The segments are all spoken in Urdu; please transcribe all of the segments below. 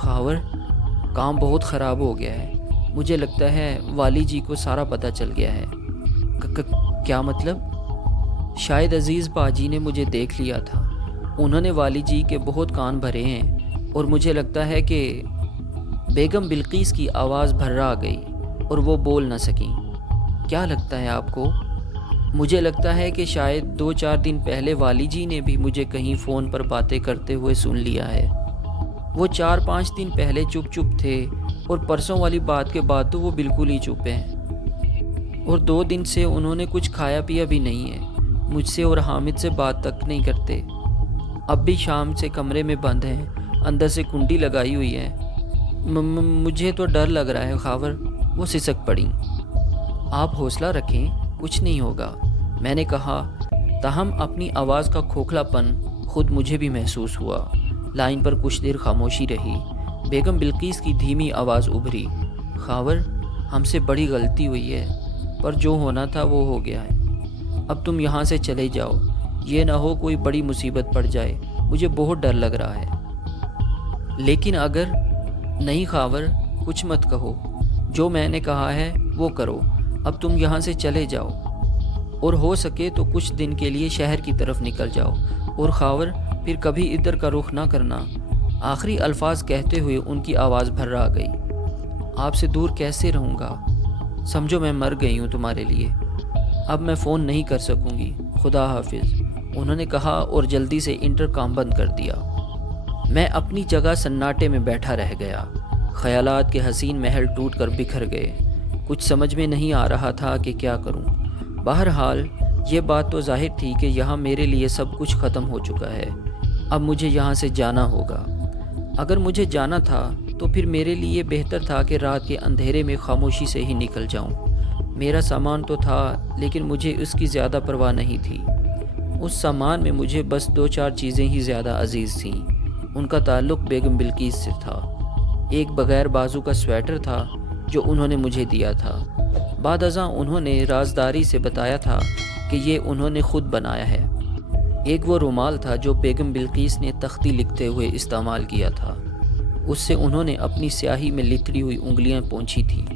خاور، کام بہت خراب ہو گیا ہے، مجھے لگتا ہے والی جی کو سارا پتہ چل گیا ہے۔ کیا مطلب؟ شاید عزیز باجی نے مجھے دیکھ لیا تھا، انہوں نے والی جی کے بہت کان بھرے ہیں، اور مجھے لگتا ہے کہ بیگم بلقیس کی آواز بھرا گئی اور وہ بول نہ سکیں۔ کیا لگتا ہے آپ کو؟ مجھے لگتا ہے کہ شاید 2-4 دن پہلے والی جی نے بھی مجھے کہیں فون پر باتیں کرتے ہوئے سن لیا ہے۔ وہ 4-5 دن پہلے چپ تھے، اور پرسوں والی بات کے بعد تو وہ بالکل ہی چپ ہیں، اور 2 دن سے انہوں نے کچھ کھایا پیا بھی نہیں ہے، مجھ سے اور حامد سے بات تک نہیں کرتے۔ اب بھی شام سے کمرے میں بند ہیں، اندر سے کنڈی لگائی ہوئی ہے۔ مجھے تو ڈر لگ رہا ہے خاور، وہ سسک پڑیں۔ آپ حوصلہ رکھیں، کچھ نہیں ہوگا، میں نے کہا، تاہم اپنی آواز کا کھوکھلا پن خود مجھے بھی محسوس ہوا۔ لائن پر کچھ دیر خاموشی رہی۔ بیگم بلقیس کی دھیمی آواز ابھری، خاور، ہم سے بڑی غلطی ہوئی ہے، پر جو ہونا تھا وہ ہو گیا ہے۔ اب تم یہاں سے چلے جاؤ، یہ نہ ہو کوئی بڑی مصیبت پڑ جائے، مجھے بہت ڈر لگ رہا ہے۔ لیکن اگر نہیں خاور، کچھ مت کہو، جو میں نے کہا ہے وہ کرو، اب تم یہاں سے چلے جاؤ، اور ہو سکے تو کچھ دن کے لیے شہر کی طرف نکل جاؤ، اور خاور پھر کبھی ادھر کا رخ نہ کرنا۔ آخری الفاظ کہتے ہوئے ان کی آواز بھرا گئی۔ آپ سے دور کیسے رہوں گا؟ سمجھو میں مر گئی ہوں تمہارے لیے، اب میں فون نہیں کر سکوں گی، خدا حافظ، انہوں نے کہا اور جلدی سے انٹرکام بند کر دیا۔ میں اپنی جگہ سناٹے میں بیٹھا رہ گیا، خیالات کے حسین محل ٹوٹ کر بکھر گئے، کچھ سمجھ میں نہیں آ رہا تھا کہ کیا کروں۔ بہرحال یہ بات تو ظاہر تھی کہ یہاں میرے لیے سب کچھ ختم ہو چکا ہے، اب مجھے یہاں سے جانا ہوگا۔ اگر مجھے جانا تھا تو پھر میرے لیے بہتر تھا کہ رات کے اندھیرے میں خاموشی سے ہی نکل جاؤں۔ میرا سامان تو تھا، لیکن مجھے اس کی زیادہ پرواہ نہیں تھی۔ اس سامان میں مجھے بس 2-4 چیزیں ہی زیادہ عزیز تھیں، ان کا تعلق بیگم بلقیس سے تھا۔ ایک بغیر بازو کا سویٹر تھا جو انہوں نے مجھے دیا تھا، بعد ازاں انہوں نے رازداری سے بتایا تھا کہ یہ انہوں نے خود بنایا ہے۔ ایک وہ رومال تھا جو بیگم بلقیس نے تختی لکھتے ہوئے استعمال کیا تھا، اس سے انہوں نے اپنی سیاہی میں لتڑی ہوئی انگلیاں پونچھی تھیں۔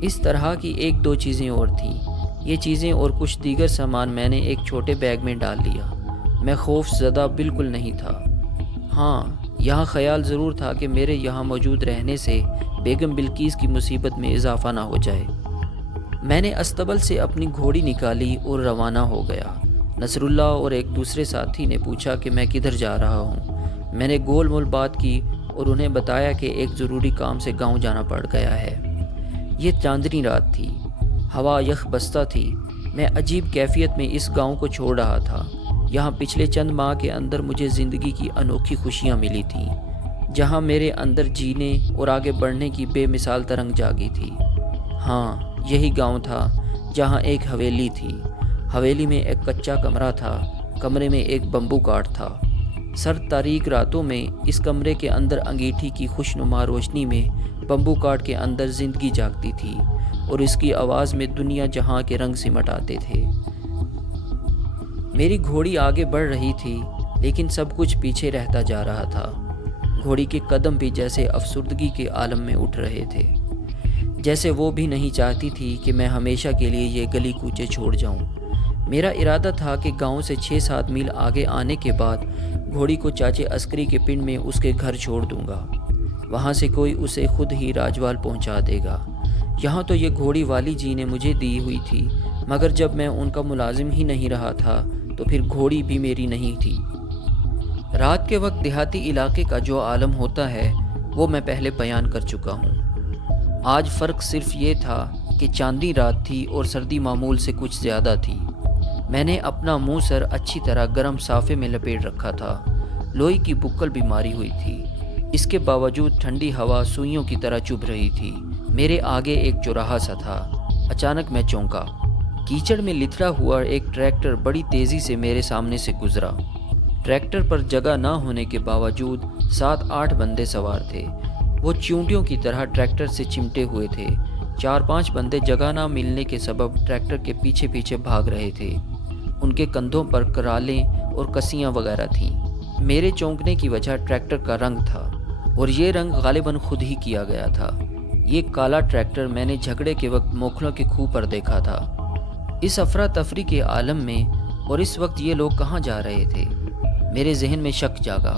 اس طرح کی 1-2 چیزیں اور تھیں۔ یہ چیزیں اور کچھ دیگر سامان میں نے ایک چھوٹے بیگ میں ڈال لیا۔ میں خوف زدہ بالکل نہیں تھا۔ ہاں، یہاں خیال ضرور تھا کہ میرے یہاں موجود رہنے سے بیگم بلقیس کی مصیبت میں اضافہ نہ ہو جائے۔ میں نے استبل سے اپنی گھوڑی نکالی اور روانہ ہو گیا۔ نصر اللہ اور ایک دوسرے ساتھی نے پوچھا کہ میں کدھر جا رہا ہوں۔ میں نے گول مول بات کی اور انہیں بتایا کہ ایک ضروری کام سے گاؤں جانا پڑ گیا ہے۔ یہ چاندنی رات تھی، ہوا یخ بستہ تھی۔ میں عجیب کیفیت میں اس گاؤں کو چھوڑ رہا تھا۔ یہاں پچھلے چند ماہ کے اندر مجھے زندگی کی انوکھی خوشیاں ملی تھیں، جہاں میرے اندر جینے اور آگے بڑھنے کی بے مثال ترنگ جاگی تھی۔ ہاں، یہی گاؤں تھا جہاں ایک حویلی تھی۔ حویلی میں ایک کچا کمرہ تھا، کمرے میں ایک بمبو کاٹ تھا۔ سرد تاریک راتوں میں اس کمرے کے اندر انگیٹھی کی خوشنما روشنی میں بمبو کاٹ کے اندر زندگی جاگتی تھی، اور اس کی آواز میں دنیا جہاں کے رنگ سمٹ آتے تھے۔ میری گھوڑی آگے بڑھ رہی تھی، لیکن سب کچھ پیچھے رہتا جا رہا تھا۔ گھوڑی کے قدم بھی جیسے افسردگی کے عالم میں اٹھ رہے تھے، جیسے وہ بھی نہیں چاہتی تھی کہ میں ہمیشہ کے لیے یہ گلی کوچے چھوڑ جاؤں۔ میرا ارادہ تھا کہ گاؤں سے 6-7 میل آگے آنے کے بعد گھوڑی کو چاچے عسکری کے پنڈ میں اس کے گھر چھوڑ دوں گا، وہاں سے کوئی اسے خود ہی راجوال پہنچا دے گا۔ یہاں تو یہ گھوڑی والی جی نے مجھے دی ہوئی تھی، مگر جب میں ان کا ملازم ہی نہیں رہا تھا تو پھر گھوڑی بھی میری نہیں تھی۔ رات کے وقت دیہاتی علاقے کا جو عالم ہوتا ہے وہ میں پہلے بیان کر چکا ہوں۔ آج فرق صرف یہ تھا کہ چاندنی رات تھی اور سردی معمول سے کچھ زیادہ تھی۔ میں نے اپنا منہ سر اچھی طرح گرم صافے میں لپیٹ رکھا تھا۔ لوئی کی بکل بھی ماری ہوئی تھی، اس کے باوجود ٹھنڈی ہوا سوئیوں کی طرح چبھ رہی تھی۔ میرے آگے ایک چوراہا سا تھا۔ اچانک میں چونکا۔ کیچڑ میں لتھڑا ہوا ایک ٹریکٹر بڑی تیزی سے میرے سامنے سے گزرا۔ ٹریکٹر پر جگہ نہ ہونے کے باوجود 7-8 بندے سوار تھے۔ وہ چیونٹیوں کی طرح ٹریکٹر سے چمٹے ہوئے تھے۔ 4-5 بندے جگہ نہ ملنے کے سبب ٹریکٹر کے پیچھے پیچھے بھاگ رہے تھے۔ ان کے کندھوں پر کرالیں اور کسیاں وغیرہ تھیں۔ میرے چونکنے کی وجہ ٹریکٹر کا رنگ تھا۔ اور یہ رنگ غالباً خود ہی کیا گیا تھا۔ یہ کالا ٹریکٹر میں نے جھگڑے کے وقت موکھلوں کے کھو پر دیکھا تھا۔ اس افراتفری کے عالم میں اور اس وقت یہ لوگ کہاں جا رہے تھے؟ میرے ذہن میں شک جاگا۔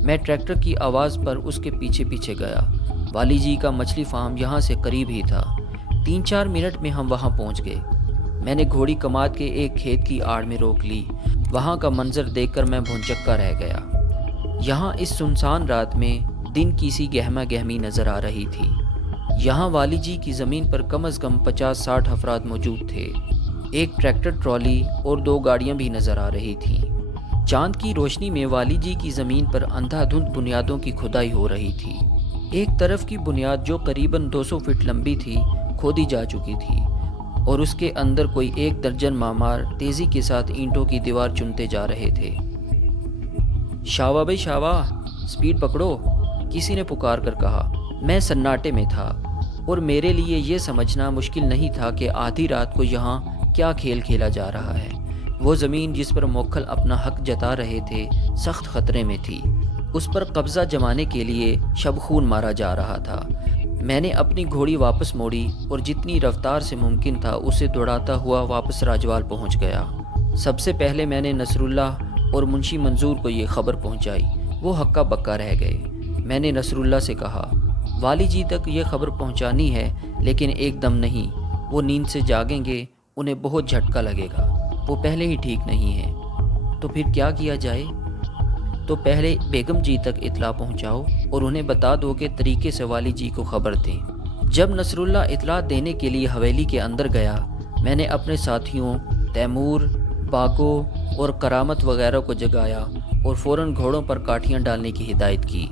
میں ٹریکٹر کی آواز پر اس کے پیچھے پیچھے گیا۔ والی جی کا مچھلی فارم یہاں سے قریب ہی تھا۔ 3-4 منٹ میں ہم وہاں پہنچ گئے۔ میں نے گھوڑی کماد کے ایک کھیت کی آڑ میں روک لی۔ وہاں کا منظر دیکھ کر میں بھونچکا رہ گیا۔ یہاں اس سنسان رات میں دن کی سی گہما گہمی نظر آ رہی تھی۔ یہاں والی جی کی زمین پر کم از کم 50-60 افراد موجود تھے۔ ایک ٹریکٹر ٹرالی اور 2 گاڑیاں بھی نظر آ رہی تھیں۔ چاند کی روشنی میں والی جی کی زمین پر اندھا دھند بنیادوں کی کھدائی ہو رہی تھی۔ ایک طرف کی بنیاد جو قریباً 200 فٹ لمبی تھی کھودی جا چکی تھی اور اس کے اندر کوئی 1 درجن معمار تیزی کے ساتھ اینٹوں کی دیوار چنتے جا رہے تھے۔ شاوا بھائی شاوا، سپیڈ پکڑو، کسی نے پکار کر کہا۔ میں سناٹے میں تھا اور میرے لیے یہ سمجھنا مشکل نہیں تھا کہ آدھی رات کو یہاں کیا کھیل کھیلا جا رہا ہے۔ وہ زمین جس پر موکھل اپنا حق جتا رہے تھے سخت خطرے میں تھی۔ اس پر قبضہ جمانے کے لیے شب خون مارا جا رہا تھا۔ میں نے اپنی گھوڑی واپس موڑی اور جتنی رفتار سے ممکن تھا اسے دوڑاتا ہوا واپس راجوال پہنچ گیا۔ سب سے پہلے میں نے نصر اللہ اور منشی منظور کو یہ خبر پہنچائی۔ وہ ہکا بکا رہ گئے۔ میں نے نصر اللہ سے کہا، والی جی تک یہ خبر پہنچانی ہے لیکن ایک دم نہیں۔ وہ نیند سے جاگیں گے، انہیں بہت جھٹکا لگے گا۔ وہ پہلے ہی ٹھیک نہیں ہے۔ تو پھر کیا کیا جائے؟ تو پہلے بیگم جی تک اطلاع پہنچاؤ اور انہیں بتا دو کہ طریقے سے والی جی کو خبر دیں۔ جب نصر اللہ اطلاع دینے کے لیے حویلی کے اندر گیا، میں نے اپنے ساتھیوں تیمور، باگو اور کرامت وغیرہ کو جگایا اور فوراً گھوڑوں پر کاٹھیاں ڈالنے کی ہدایت کی۔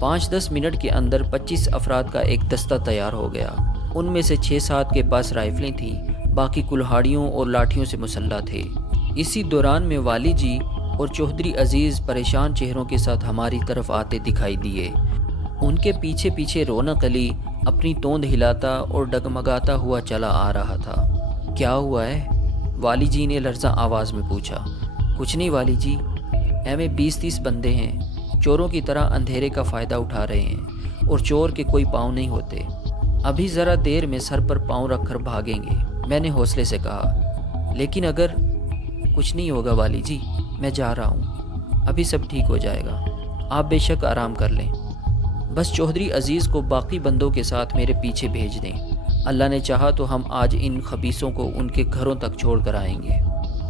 5-10 منٹ کے اندر 25 افراد کا ایک دستہ تیار ہو گیا۔ ان میں سے 6-7 کے پاس رائفلیں تھیں، باقی کلہاڑیوں اور لاٹھیوں سے مسلح تھے۔ اسی دوران میں والی جی اور چودھری عزیز پریشان چہروں کے ساتھ ہماری طرف آتے دکھائی دیے۔ ان کے پیچھے پیچھے رونق علی اپنی توند ہلاتا اور ڈگمگاتا ہوا چلا آ رہا تھا۔ کیا ہوا ہے؟ والی جی نے لرزاں آواز میں پوچھا۔ کچھ نہیں والی جی، ایویں 20-30 بندے ہیں، چوروں کی طرح اندھیرے کا فائدہ اٹھا رہے ہیں اور چور کے کوئی پاؤں نہیں ہوتے۔ ابھی ذرا دیر میں سر پر پاؤں رکھ کر بھاگیں گے، میں نے حوصلے سے کہا۔ لیکن اگر کچھ نہیں ہوگا والی جی، میں جا رہا ہوں، ابھی سب ٹھیک ہو جائے گا، آپ بے شک آرام کر لیں۔ بس چودھری عزیز کو باقی بندوں کے ساتھ میرے پیچھے بھیج دیں۔ اللہ نے چاہا تو ہم آج ان خبیثوں کو ان کے گھروں تک چھوڑ کر آئیں گے۔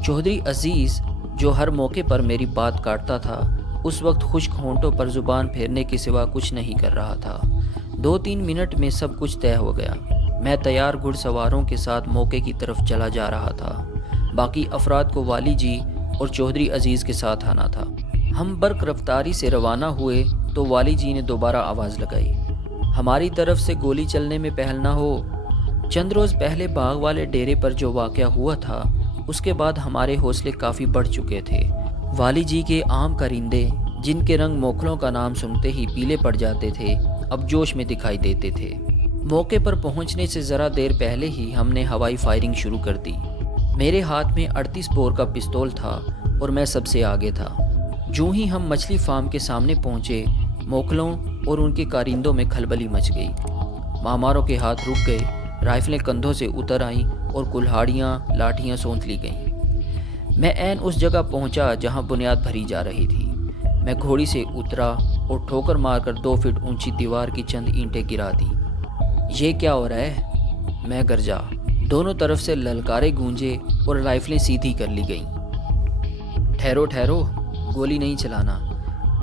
چودھری عزیز جو ہر موقع پر میری بات کاٹتا تھا، اس وقت خشک ہونٹوں پر زبان پھیرنے کے سوا کچھ نہیں کر رہا تھا۔ 2-3 منٹ میں سب کچھ طے ہو گیا۔ میں تیار گھڑ سواروں کے ساتھ موقع کی طرف چلا جا رہا تھا۔ باقی افراد کو والی جی اور چودھری عزیز کے ساتھ آنا تھا۔ ہم برق رفتاری سے روانہ ہوئے تو والی جی نے دوبارہ آواز لگائی، ہماری طرف سے گولی چلنے میں پہل نہ ہو۔ چند روز پہلے باغ والے ڈیرے پر جو واقعہ ہوا تھا، اس کے بعد ہمارے حوصلے کافی بڑھ چکے تھے۔ والی جی کے عام کرندے جن کے رنگ موکھلوں کا نام سنتے ہی پیلے پڑ جاتے تھے، اب جوش میں دکھائی دیتے تھے۔ موقع پر پہنچنے سے ذرا دیر پہلے ہی ہم نے ہوائی فائرنگ شروع کر دی۔ میرے ہاتھ میں 38 بور کا پستول تھا اور میں سب سے آگے تھا۔ جوں ہی ہم مچھلی فارم کے سامنے پہنچے، موکھلوں اور ان کے کارندوں میں کھلبلی مچ گئی۔ ماماروں کے ہاتھ رک گئے، رائفلیں کندھوں سے اتر آئیں اور کلہاڑیاں لاٹھیاں سونت لی گئیں۔ میں عین اس جگہ پہنچا جہاں بنیاد بھری جا رہی تھی۔ میں گھوڑی سے اترا اور ٹھوکر مار کر 2 فٹ اونچی دیوار کی چند اینٹیں گرا دیں۔ یہ کیا ہو رہا ہے؟ میں گرجا۔ دونوں طرف سے للکارے گونجے اور رائفلیں سیدھی کر لی گئیں۔ ٹھہرو ٹھہرو، گولی نہیں چلانا،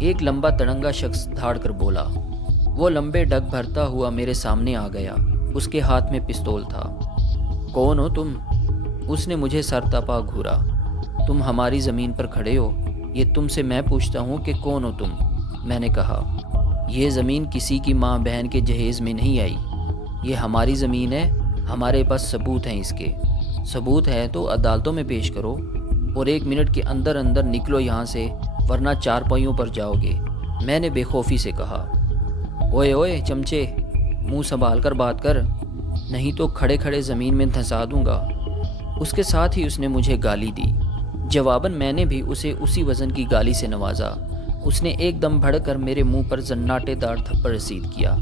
ایک لمبا تڑنگا شخص دھاڑ کر بولا۔ وہ لمبے ڈگ بھرتا ہوا میرے سامنے آ گیا، اس کے ہاتھ میں پستول تھا۔ کون ہو تم؟ اس نے مجھے سر تپا گھورا۔ تم ہماری زمین پر کھڑے ہو، یہ تم سے میں پوچھتا ہوں کہ کون ہو تم؟ میں نے کہا، یہ زمین کسی کی ماں بہن کے جہیز میں نہیں آئی، یہ ہماری زمین ہے، ہمارے پاس ثبوت ہیں اس کے۔ ثبوت ہے تو عدالتوں میں پیش کرو اور 1 منٹ کے اندر اندر نکلو یہاں سے، ورنہ 4 پائیوں پر جاؤ گے، میں نے بے خوفی سے کہا۔ اوئے اوئے چمچے، منہ سنبھال کر بات کر، نہیں تو کھڑے کھڑے زمین میں دھنسا دوں گا۔ اس کے ساتھ ہی اس نے مجھے گالی دی۔ جواباً میں نے بھی اسے اسی وزن کی گالی سے نوازا۔ اس نے ایک دم بھڑ کر میرے منہ پر زناٹے دار تھپڑ رسید کیا۔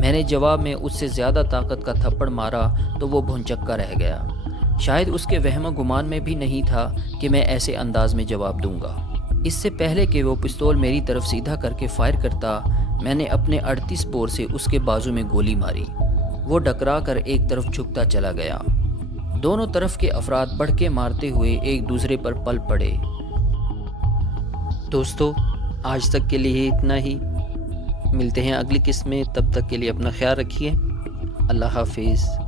میں نے جواب میں اس سے زیادہ طاقت کا تھپڑ مارا تو وہ بھونچکا رہ گیا۔ شاید اس کے وہم و گمان میں بھی نہیں تھا کہ میں ایسے انداز میں جواب دوں گا۔ اس سے پہلے کہ وہ پستول میری طرف سیدھا کر کے فائر کرتا، میں نے اپنے 38 بور سے اس کے بازو میں گولی ماری۔ وہ ڈکرا کر ایک طرف جھکتا چلا گیا۔ دونوں طرف کے افراد بڑھ کے مارتے ہوئے ایک دوسرے پر پل پڑے۔ دوستو، آج تک کے لیے اتنا ہی۔ ملتے ہیں اگلی قسط میں، تب تک کے لیے اپنا خیال رکھیے۔ اللہ حافظ۔